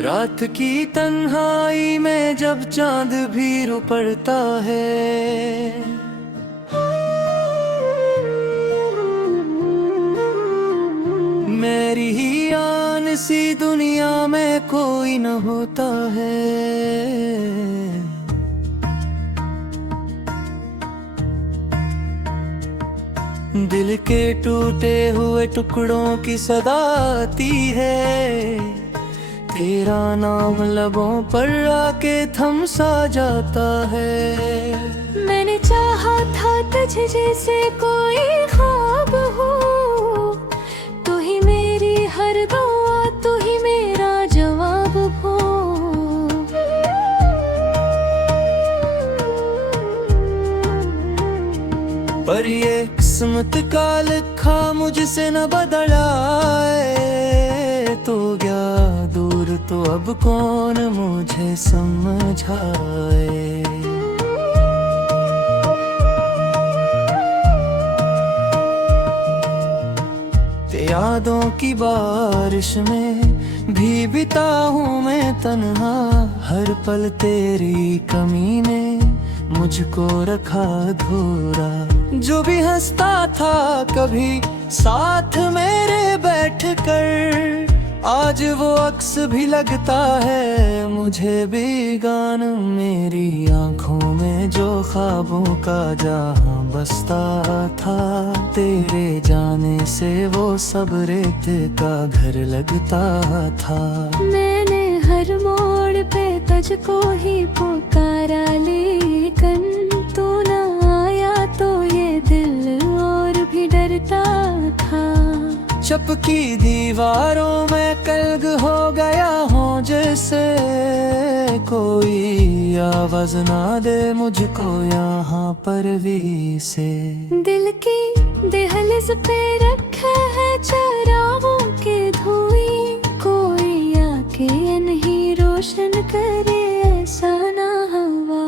रात की तन्हाई में जब चांद भी रो पड़ता है, मेरी ही आन सी दुनिया में कोई न होता है। दिल के टूटे हुए टुकड़ों की सदा आती है, तेरा नाम लबों पर आके थम सा जाता है। मैंने चाहा था तुझे जैसे कोई ख्वाब हो, तू ही मेरी हर दुआ, तू ही मेरा जवाब हो। पर ये किस्मत का लिखा मुझसे न बदलाए, तो गया दूर तो अब कौन मुझे समझाए। यादों की बारिश में भी बिता हूँ मैं तन्हा, हर पल तेरी कमी ने मुझको रखा अधूरा। जो भी हंसता था कभी साथ मेरे बैठकर, आज वो अक्स भी लगता है मुझे बेगान। मेरी आंखों में जो ख्वाबों का जहां बसता था, तेरे जाने से वो सब रेत का घर लगता था। मैंने हर मोड़ पे तुझको ही पुकारा, लेकिन तू न आया तो ये दिल और भी डरता था। चपकी दीवारों में कल्ग हो गया हूँ, जैसे कोई आवाज ना दे मुझको यहाँ पर भी से। दिल की दहलीज पे रखा है चरागों के धुएं, कोई आके नहीं रोशन करे ऐसा ना हवा।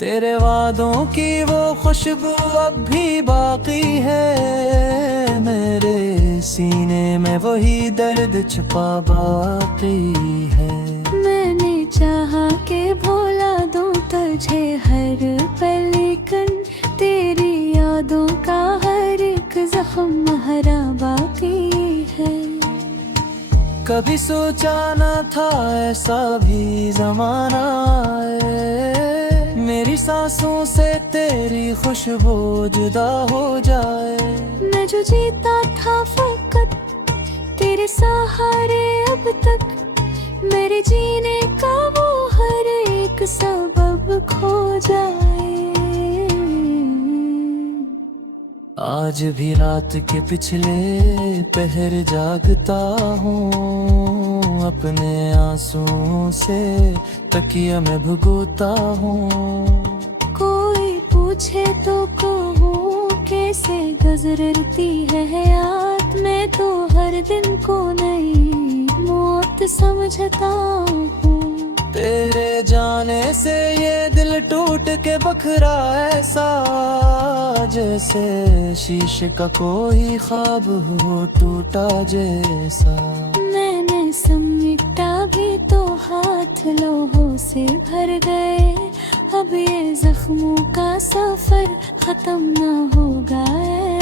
तेरे वादों की वो खुशबू अब भी बाकी है, मेरे सीने में वही दर्द छुपा बाकी है। मैंने चाहा के भुला दूं तुझे हर पल, लेकिन तेरी यादों का हर एक जख्म हरा बाकी है। कभी सोचा न था ऐसा भी जमाना आए, मेरी सांसों से तेरी खुशबू जुदा हो जाए। मैं जो जीता था फकत तेरे सहारे, अब तक मेरे जीने का वो हर एक सबब खो जाए। आज भी रात के पिछले पहर जागता हूँ, अपने आंसुओं से तकिया में भिगोता हूँ। कोई पूछे तो कहूँ कैसे गुजरती है हयात, मैं तो हर दिन को नई मौत समझता हूँ। तेरे जाने से ये दिल टूट के बखरा ऐसा, जैसे शीशे का कोई ख्वाब हो टूटा जैसा। मैंने समेटा भी तो हाथ लोहों से भर गए, अब ये जख्मों का सफर खत्म ना होगा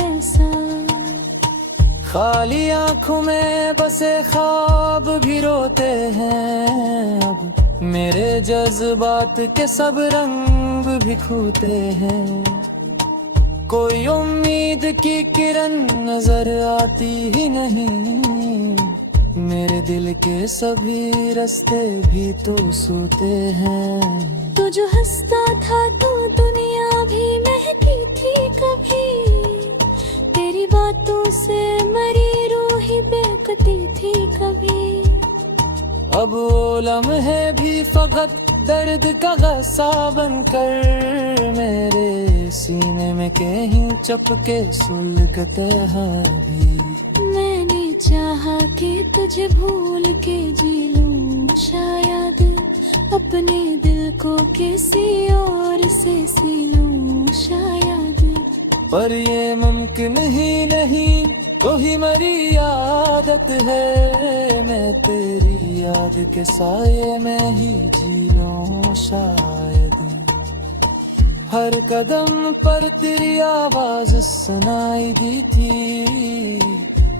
ऐसा। खाली आंखों में बसे ख्वाब भी रोते हैं, अब मेरे जज्बात के सब रंग भी खोते हैं। कोई उम्मीद की किरण नजर आती ही नहीं, मेरे दिल के सभी रास्ते भी तो सोते हैं। तू जो हंसता था तो दुनिया भी महकी थी कभी, तेरी बातों से मरी रूह ही बेकती थी कभी। अब वो लम्हे भी फकत दर्द का गस्सा बनकर, मेरे सीने में कहीं चपके सुलगते हैं अभी। मैंने चाहा कि तुझे भूल के जी लूं शायद, अपने दिल को किसी और से सी लूं शायद। पर ये मुमकिन ही नहीं, तो ही मेरी आदत है, मैं तेरी याद के साये में ही जी लूं शायद। हर कदम पर तेरी आवाज सुनाई दी थी,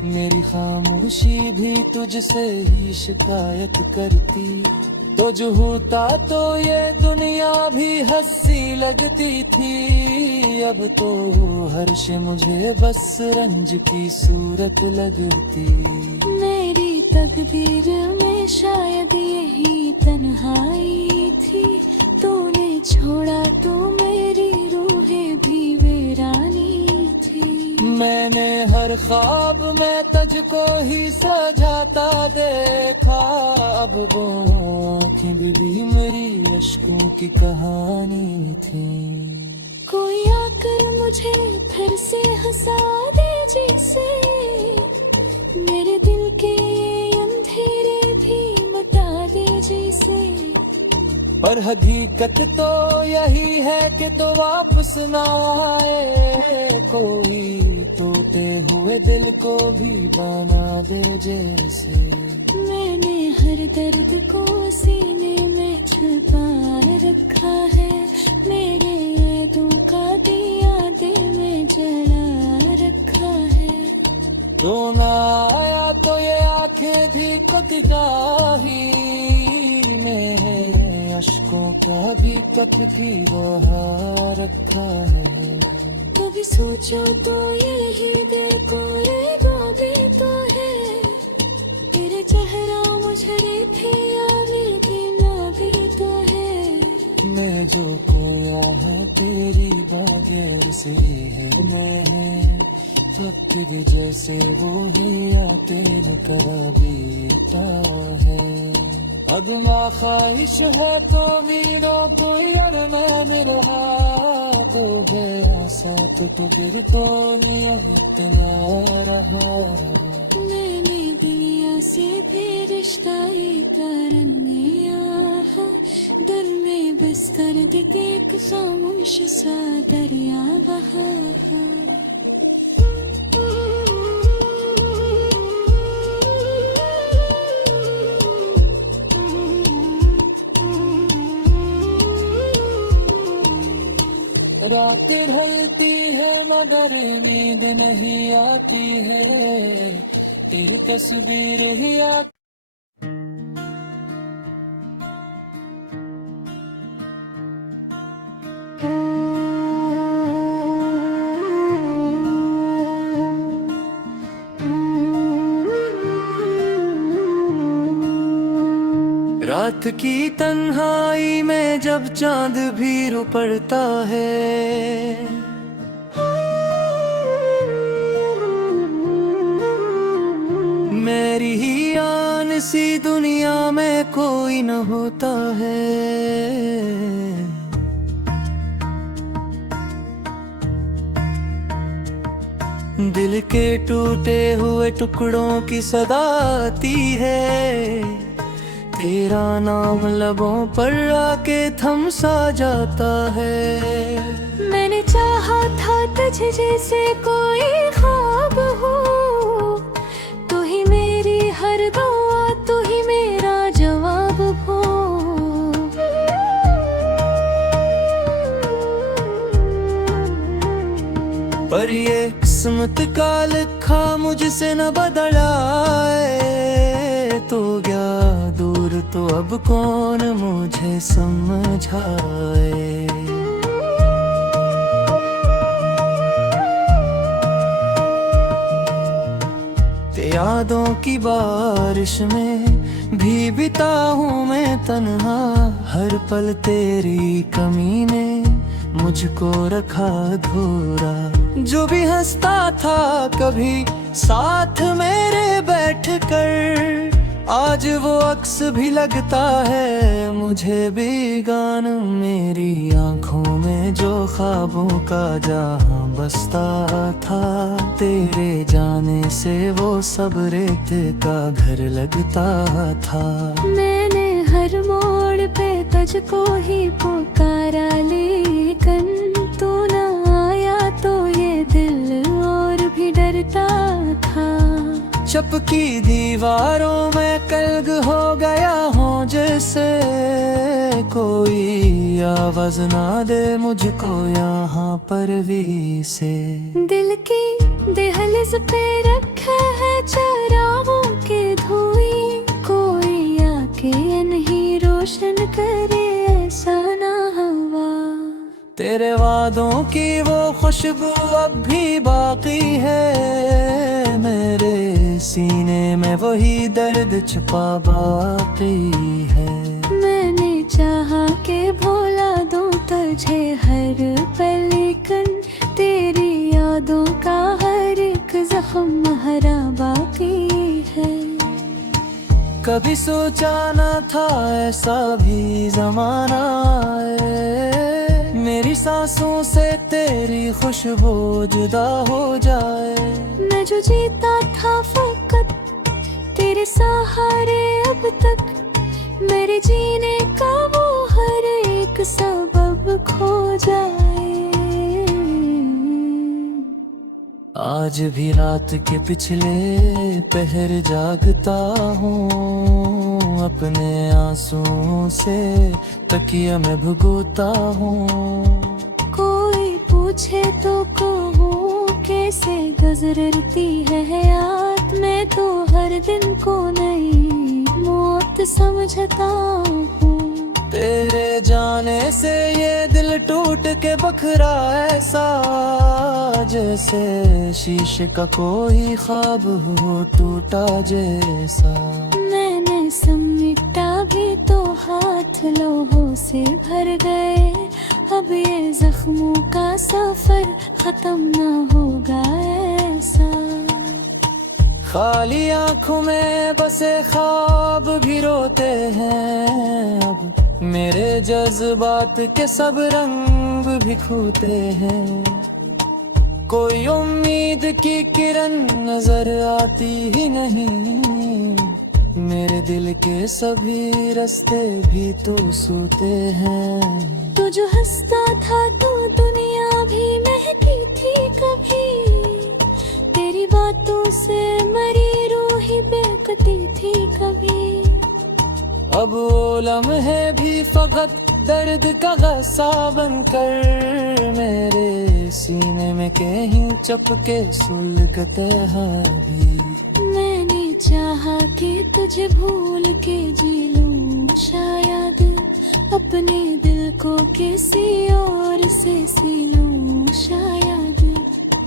मेरी खामोशी भी तुझसे ही शिकायत करती। तो जो होता तो ये दुनिया भी हंसी लगती थी, अब तो हर शे मुझे बस रंज की सूरत लगती। मेरी तकदीर में शायद यही तन्हाई थी, तूने छोड़ा तो मेरी रूहें भी वीरानी थी। मैंने हर ख्वाब में तुझको ही सजाता देखा, अब वो आँखें भी मेरी अश्कों की कहानी थी। कोई आकर मुझे फिर से हंसा दे जैसे, मेरे दिल के अंधेरे भी मिटा दे जैसे। पर हकीकत तो यही है कि तो वापस ना आए, कोई टूटे हुए दिल को भी बना दे जैसे। मैंने हर दर्द को सीने में छुपा रखा है, मेरे यादों का दिया दिल में जला रखा है। रोना आया तो ये आंखें भी कुछ जाही में है, अश्कों का भी कप की बहा रखा है। कभी सोचो तो यही देखो रे भी तो है, तेरे चेहरा मुझे थे यारी दिला भी तो है। मैं जो खोया है तेरी बगैर से है, मैंने फक्त जैसे वो है या तेन करा बीता है। अगमा ख्वाहिश है तो मीनो कोई और मैं रहा, तो गया साथ तो फिर तो नहीं इतना रहा। मैंने दुनिया से भी रिश्ता ही करने आया, दिल में बस कर दे एक खामोश सा दरिया बहा। रातें ढलती है मगर नींद नहीं आती है, तेरी तस्वीर ही आती। रात की तन्हाई में जब चांद भी पड़ता है, मेरी ही आन सी दुनिया में कोई न होता है। दिल के टूटे हुए टुकड़ों की सदा आती है, तेरा नाम लबों पर आके थम सा जाता है। मैंने चाहा था तुझे जैसे कोई ख्वाब हो, तू ही मेरी हर दुआ, तू ही मेरा जवाब हो। पर ये किस्मत का लिखा मुझसे न बदलाए, तो गया दूर तो अब कौन मुझे समझाए। ते यादों की बारिश में भी बिता हूँ मैं तन्हा, हर पल तेरी कमी ने मुझको रखा अधूरा। जो भी हंसता था कभी साथ मेरे बैठकर, आज वो अक्स भी लगता है मुझे बेगान। मेरी आंखों में जो ख्वाबों का जहां बसता था, तेरे जाने से वो सब रेत का घर लगता था। मैंने हर मोड़ पे तुझको ही पुकारा, लेकिन तू न आया तो ये दिल और भी डरता था। चपकी दीवारों में कल्ग हो गया हूँ, जैसे कोई आवाज ना दे मुझको यहाँ पर भी से। दिल की दहलीज पे रखा है चरागों के धुएं, कोई आके नहीं रोशन करे ऐसा ना हवा। तेरे वादों की वो खुशबू अब भी बाकी है, मेरे सीने में वही दर्द छुपा बाकी है। मैंने चाहा के भुला दूं तुझे हर पल, लेकिन तेरी यादों का हर एक जख्म हरा बाकी है। कभी सोचा न था ऐसा भी जमाना आए, मेरी सांसों से तेरी खुशबू जुदा हो जाए। मैं जो जीता था फकत तेरे सहारे, अब तक मेरे जीने का वो हर एक सबब खो जाए। आज भी रात के पिछले पहर जागता हूँ, अपने आंसुओं से तकिया में भिगोता हूँ। कोई पूछे तो कहूँ कैसे गुजरती है हयात, मैं तो हर दिन को नई मौत समझता हूँ। तेरे जाने से ये दिल टूट के बखरा ऐसा, जैसे शीशे का कोई ख्वाब हो टूटा जैसा। मैंने समेटा भी तो हाथ लोगों से भर गए, अब ये जख्मों का सफर खत्म ना होगा ऐसा। खाली आंखों में बसे ख्वाब भी रोते हैं, अब मेरे जज्बात के सब रंग भी खोते हैं। कोई उम्मीद की किरण नजर आती ही नहीं, मेरे दिल के सभी रास्ते भी तो सोते हैं। तू जो हंसता था तो दुनिया भी महकी थी कभी, तेरी बातों से मरी रूह ही बेकती थी कभी। अब वो लम्हे भी फकत दर्द का गस्सा बनकर मेरे सीने में कहीं चपके सुलगते हैं भी। मैंने चाहा कि तुझे भूल के जी लूं शायद, अपने दिल को किसी और से सी लूं शायद,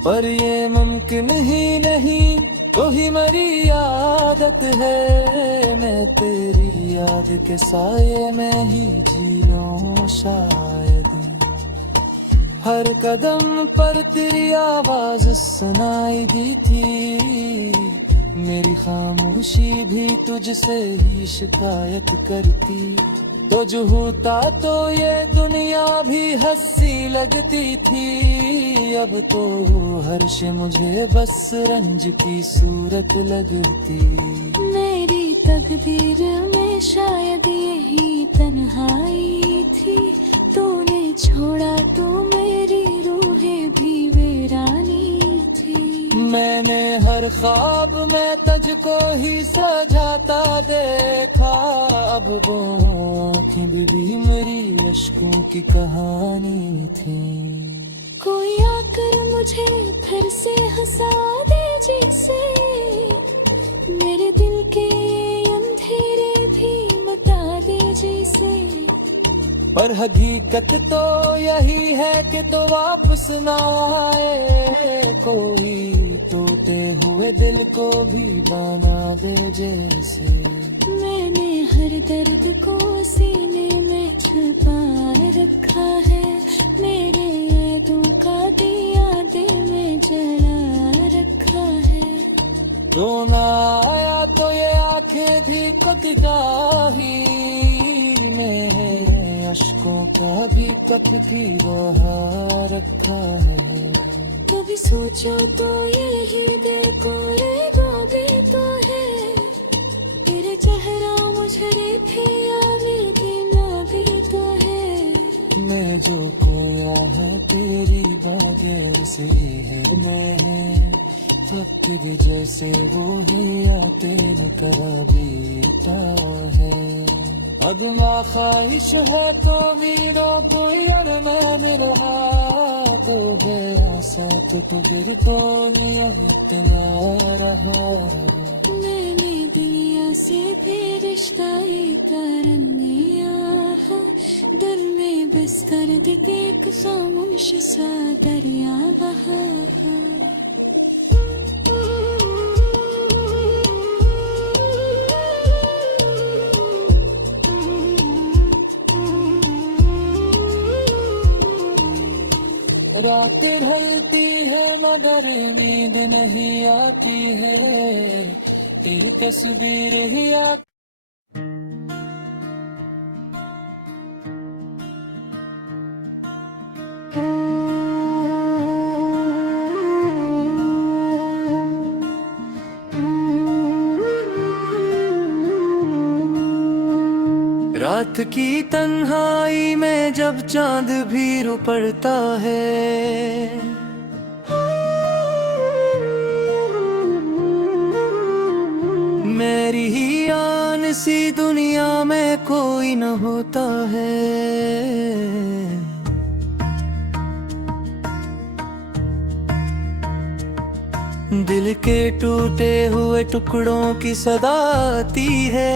पर ये मुमकिन ही नहीं, तो ही मेरी आदत है, मैं तेरी याद के साये में ही जी लूं शायद। हर कदम पर तेरी आवाज सुनाई दी थी, मेरी खामोशी भी तुझसे ही शिकायत करती। तो जो होता तो ये दुनिया भी हंसी लगती थी, अब तो हर शे मुझे बस रंज की सूरत लगती। मेरी तकदीर में शायद यही तन्हाई थी, तूने छोड़ा तो मेरी रूहें भी वीरानी थी। मैंने हर ख्वाब में तुझको ही सजाता देखा, अब वो आँखें भी मेरी अश्कों की कहानी थी। कोई आकर मुझे फिर से हंसा दे जैसे, मेरे दिल के अंधेरे भी मिटा दे जैसे। पर हकीकत तो यही है कि तो वापस ना आए, कोई टूटे हुए दिल को भी बना दे जैसे। मैंने हर दर्द को सीने में छुपा रखा है, मेरे यादों का दिया दिल में जला रखा है। रोना आया तो ये आंखें भी कुछ जाही, मेरे अश्कों का भी कप की बहा रखा है। कभी सोचो तो यही देखो रेगा भी तो है, तेरे चेहरा मुझे देखिया भी दिला भी तो है। मैं जो खोया है तेरी बागें से है, मैं वक्त भी जैसे वो है याते न करा बीता है। अब माँ ख्वाहिश है तो वीरो तो यार मैं रहा तो गया साथ तो फिर तो इतना रहा। मैंने दुनिया से भी रिश्ता ही करने है, दिल में बस कर देते एक खामोश सा दरिया वहाँ। रात ढलती है मगर नींद नहीं आती है, तेरी तस्वीर ही आती। रात की तन्हाई में जब चांद भी रो पड़ता है, मेरी ही आन सी दुनिया में कोई न होता है। दिल के टूटे हुए टुकड़ों की सदा आती है,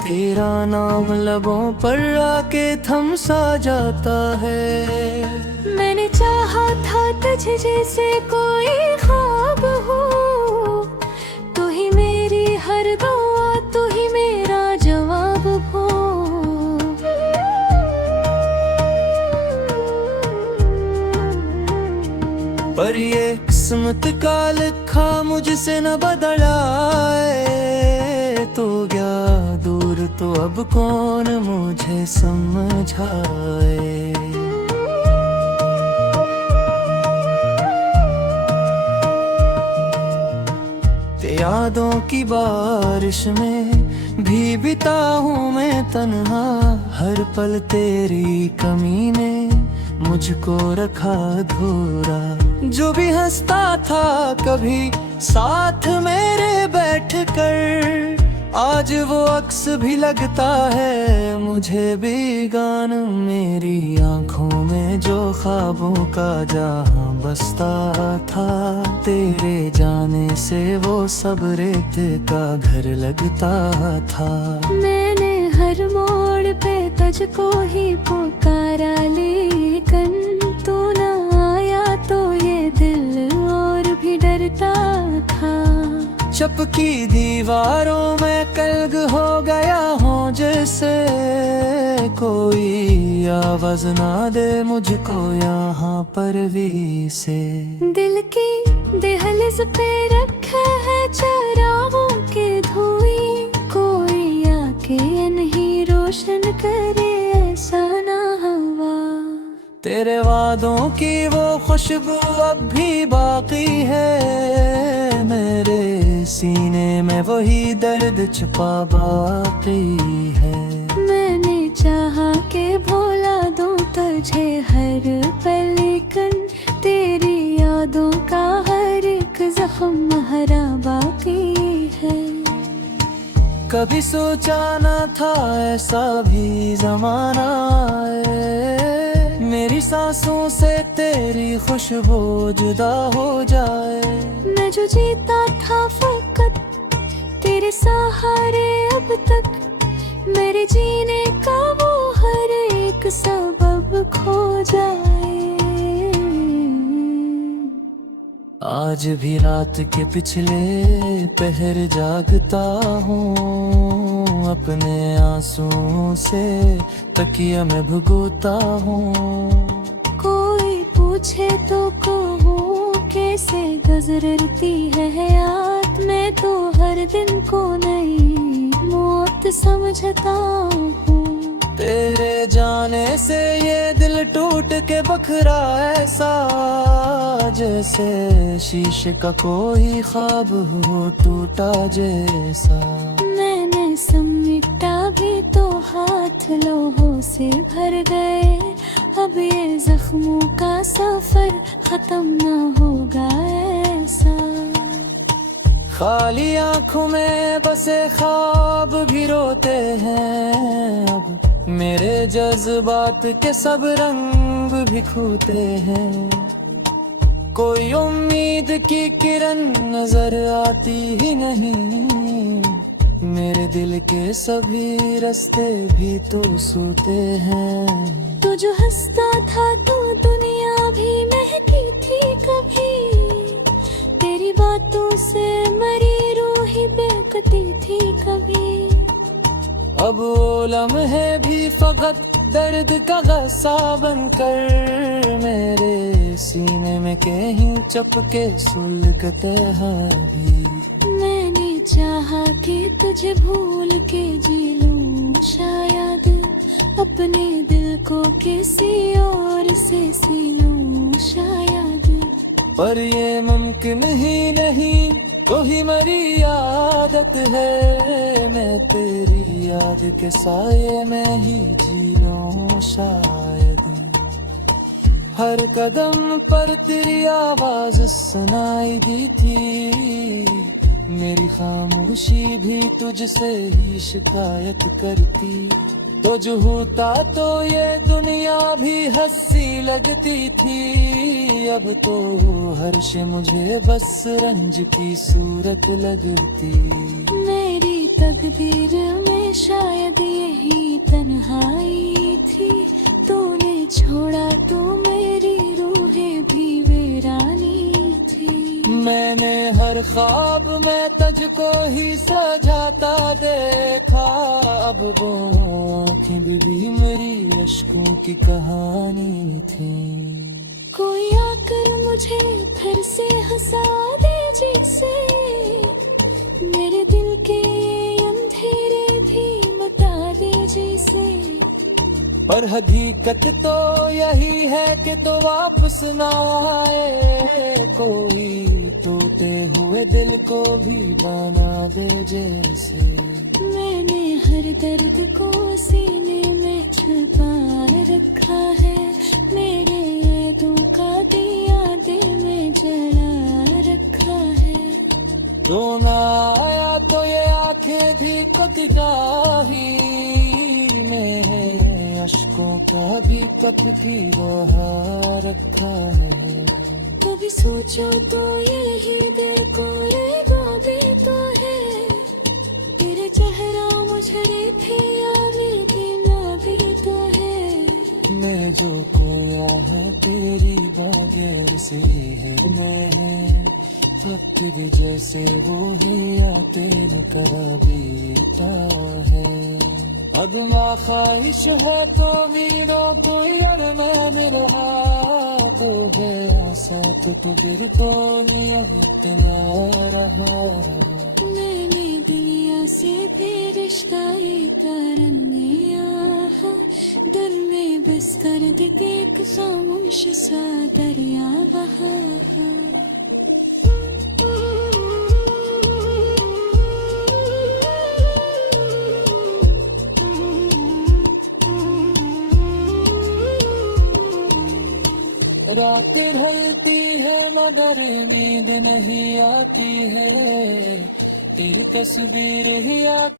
तेरा नाम लबों पर आके थम सा जाता है। मैंने चाहा था तुझे जैसे कोई ख्वाब हो, तू ही मेरी हर दुआ, तू ही मेरा जवाब हो। पर ये किस्मत का लिखा मुझसे न बदलाए, तो गया दूर तो अब कौन मुझे समझाए। ते यादों की बारिश में भीगता हूँ मैं तन्हा, हर पल तेरी कमी ने मुझको रखा अधूरा। जो भी हंसता था कभी साथ मेरे बैठकर, आज वो अक्स भी लगता है मुझे बेगान। मेरी आंखों में जो ख्वाबों का जहां बसता था, तेरे जाने से वो सब रेत का घर लगता था। मैंने हर मोड़ पे तुझको ही पुकारा, लेकिन तू न आया तो ये दिल और भी डरता था। चपकी दीवारों में कल्ग हो गया हूँ, जैसे कोई आवाज ना दे मुझको यहाँ पर भी से। दिल की दहलीज पे रखा है चरागों के धुएं, कोई आके नहीं रोशन करे ऐसा ना हवा। तेरे वादों की वो खुशबू अब भी बाकी है, मेरे सीने में वही दर्द छुपा बाकी है। मैंने चाहा के भुला दूं तुझे हर पल, लेकिन तेरी यादों का हर एक जख्म हरा बाकी है। कभी सोचा न था ऐसा भी जमाना आए, मेरी सांसों से तेरी खुशबू जुदा हो जाए। मैं जो जीता था फकत तेरे सहारे, अब तक मेरे जीने का वो हर एक सबब खो जाए। आज भी रात के पिछले पहर जागता हूँ, अपने आंसुओं से तकिया में भिगोता हूँ। कोई पूछे तो कहूँ कैसे गुजरती है हयात, मैं तो हर दिन को नई मौत समझता हूँ। तेरे जाने से ये दिल टूट के बखरा ऐसा, जैसे शीशे का कोई ख्वाब हो टूटा जैसा। मैंने समेटा भी तो हाथ लोहों से भर गए, अब ये जख्मों का सफर खत्म ना होगा ऐसा। खाली आंखों में बसे ख्वाब भी रोते हैं अब, मेरे जज्बात के सब रंग भी खोते हैं। कोई उम्मीद की किरण नजर आती ही नहीं, मेरे दिल के सभी रास्ते भी तो सोते हैं। तू जो हंसता था तो दुनिया भी महकी थी कभी, तेरी बातों से मरी रूह ही बेकती थी कभी। अब वो लम्हे भी फकत दर्द का गस्सा बनकर मेरे सीने में कहीं चपके सुलगते हैं भी। मैंने चाहा कि तुझे भूल के जी लूं शायद, अपने दिल को किसी और से सी लूं शायद। पर ये मुमकिन ही नहीं, तो ही मेरी आदत है, मैं तेरी याद के साये में ही जी लूं शायद। हर कदम पर तेरी आवाज सुनाई दी थी, मेरी खामोशी भी तुझसे ही शिकायत करती। तो जो होता तो ये दुनिया भी हंसी लगती थी, अब तो हर शे मुझे बस रंज की सूरत लगती। मेरी तकदीर में शायद यही तन्हाई थी, तूने छोड़ा तो मेरी रूहें भी वीरानी थी। मैंने हर ख्वाब में तुझको ही सजाता देखा, अब वो आँखें भी मेरी अश्कों की कहानी थी। कोई आकर मुझे फिर से हंसा दे जैसे, मेरे दिल के अंधेरे भी मिटा दे जैसे। पर हकीकत तो यही है कि तो वापस ना आए, कोई टूटे हुए दिल को भी बना दे जैसे। मैंने हर दर्द को सीने में छुपा रखा है, मेरे यादों का दिया दिल में जला रखा है। रोना आया तो ये आंखें भी कुतिगाही में अश्कों का भी कप की बहा रखा है। कभी सोचो तो यही दिल को रेगा भी तो है, तेरे चेहरा मुझे थे यारी दिला भी तो है। मैं जो खोया है तेरी बागें से है, मैं थक भी जैसे वो है या तेन करा बीता है। अदमा ख्वाहिश है तो मीनो तो यार मैं मेरा तो है आसात तो दिल तो इतना रहा। मैंने दुनिया से भी रिश्ता करने आहा, दिल में बस कर दे एक खामोश सा दरिया बहा। रात ढलती है मगर नींद नहीं आती है, तेरी तस्वीर ही आती।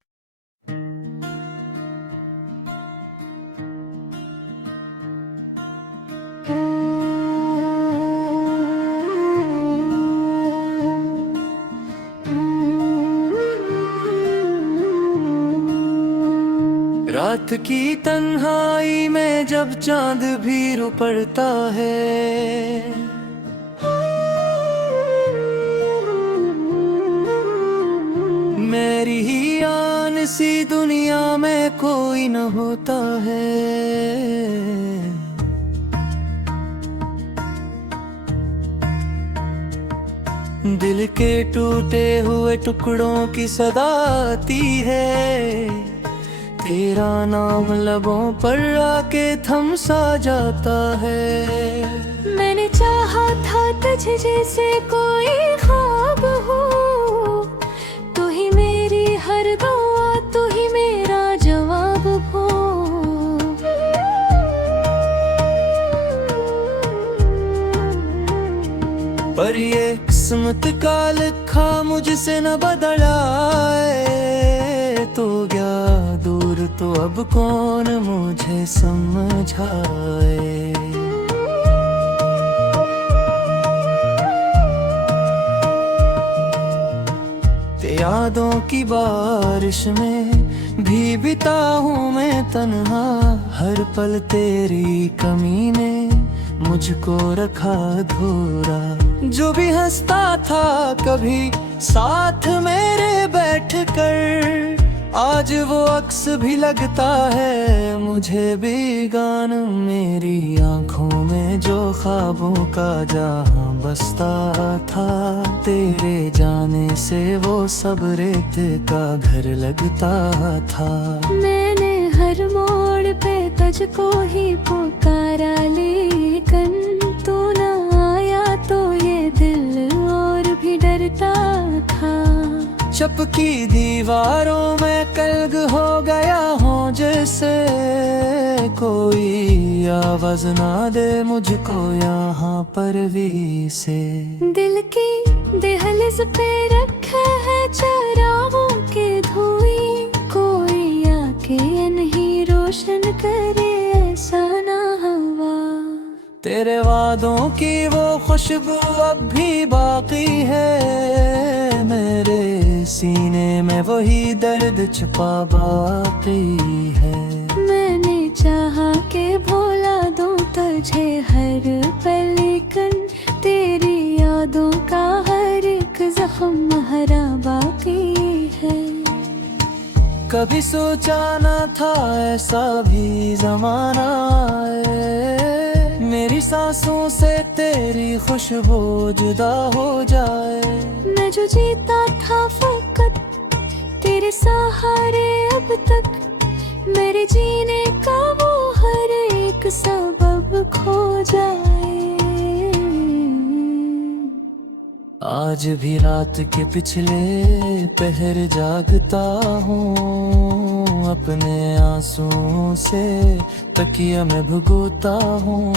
रात की तन्हाई में जब चांद भी रू पड़ता है, मेरी ही आन सी दुनिया में कोई न होता है। दिल के टूटे हुए टुकड़ों की सदा आती है, तेरा नाम लबों पर आके थम सा जाता है। मैंने चाहा था तुझे जैसे कोई ख्वाब हो, तू ही मेरी हर दुआ, तू ही मेरा जवाब हो। किस्मत का लिखा मुझसे न बदलाए तो गया दूर, तो अब कौन मुझे समझाए। यादों की बारिश में भीगता हूँ मैं तन्हा, हर पल तेरी कमी ने मुझको रखा अधूरा। जो भी हंसता था कभी साथ मेरे बैठकर, आज वो अक्स भी लगता है मुझे बेगान। मेरी आंखों में जो ख्वाबों का जहां बसता था, तेरे जाने से वो सब रेत का घर लगता था। मैंने हर मोड़ पे तुझको ही पुकारा, लेकिन तू न आया तो ये दिल और भी डरता था। चपकी दीवारों में कल्ग हो गया हूँ, जैसे कोई आवाज ना दे मुझको यहाँ पर भी से। दिल की दहलीज पे रखा है चरागों के धुएं, कोई आके नहीं रोशन करे ऐसा ना हवा। तेरे वादों की वो खुशबू अब भी बाकी है, मेरे सीने में वही दर्द छुपा बाकी है। मैंने चाहा के भुला दूं तुझे हर पल, लेकिन तेरी यादों का हर एक जख्म हरा बाकी है। कभी सोचा न था ऐसा भी जमाना आए, मेरी सांसों से तेरी खुशबू जुदा हो जाए। मैं जो जीता था फकत तेरे सहारे, अब तक मेरे जीने का वो हर एक सबब खो जाए। आज भी रात के पिछले पहर जागता हूँ, अपने आंसुओं से तकिया में भिगोता हूँ।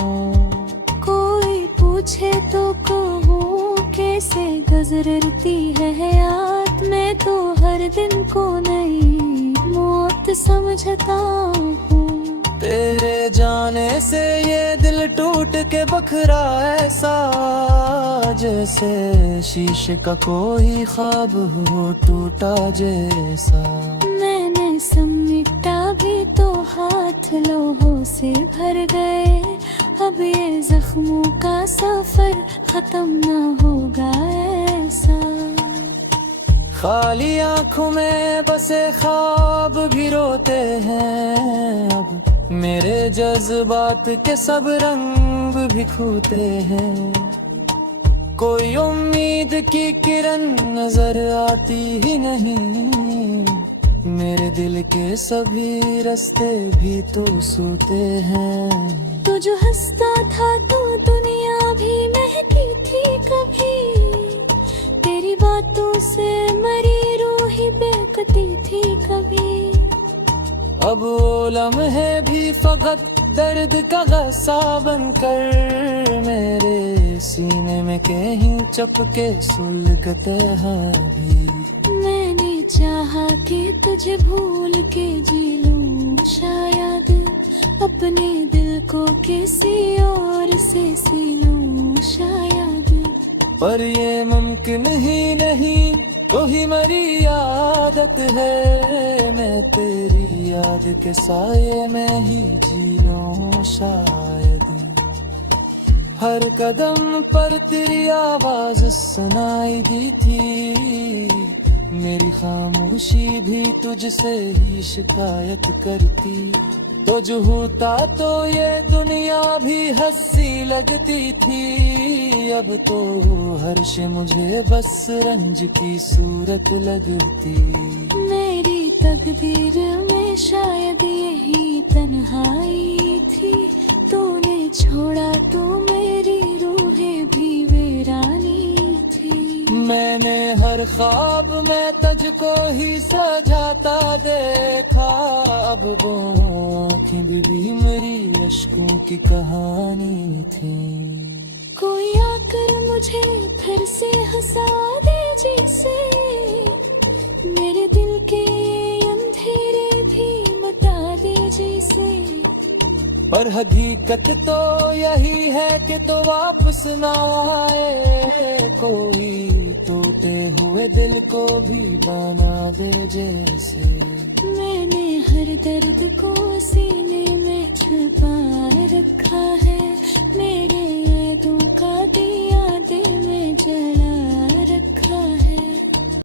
कोई पूछे तो कहूँ कैसे गुजरती है हयात, मैं तो हर दिन को नई मौत समझता हूँ। तेरे जाने से ये दिल टूट के बखरा ऐसा, जैसे शीशे का कोई ख्वाब हो टूटा जैसा। मैंने समेटा भी तो हाथ लोहों से भर गए, अब ये जख्मों का सफर खत्म ना होगा ऐसा। खाली आंखों में बसे ख्वाब भी रोते हैं, अब मेरे जज्बात के सब रंग भी खोते हैं। कोई उम्मीद की किरण नजर आती ही नहीं, मेरे दिल के सभी रास्ते भी तो सोते हैं। तू जो हंसता था तो दुनिया भी महकी थी कभी, तेरी बातों से मरी रूह ही बेकती थी कभी। अब वो लम्हे भी फकत दर्द का गस्सा बनकर, मेरे सीने में कहीं चपके सुलगते हैं अभी। मैंने चाहा कि तुझे भूल के जी लूं शायद, अपने दिल को किसी और से सी लूं शायद, पर ये मुमकिन ही नहीं, तो ही मेरी आदत है, मैं तेरी याद के साये में ही जी लूं शायद। हर कदम पर तेरी आवाज सुनाई दी थी, मेरी खामोशी भी तुझसे ही शिकायत करती। तो जो होता तो ये दुनिया भी हंसी लगती थी, अब तो हर शे मुझे बस रंज की सूरत लगती। मेरी तकदीर में शायद यही तन्हाई थी, तूने छोड़ा तो मेरी रूहें भी वीरानी थी। मैंने हर ख्वाब में तुझको ही सजाता देखा, अब वो आँखें भी मेरी अश्कों की कहानी थी। कोई आकर मुझे फिर से हंसा दे जैसे मेरे दिल के ये अंधेरे भी मिटा दे जैसे। पर हकीकत तो यही है कि तो वापस ना आए, कोई टूटे हुए दिल को भी बना दे जैसे। मैंने हर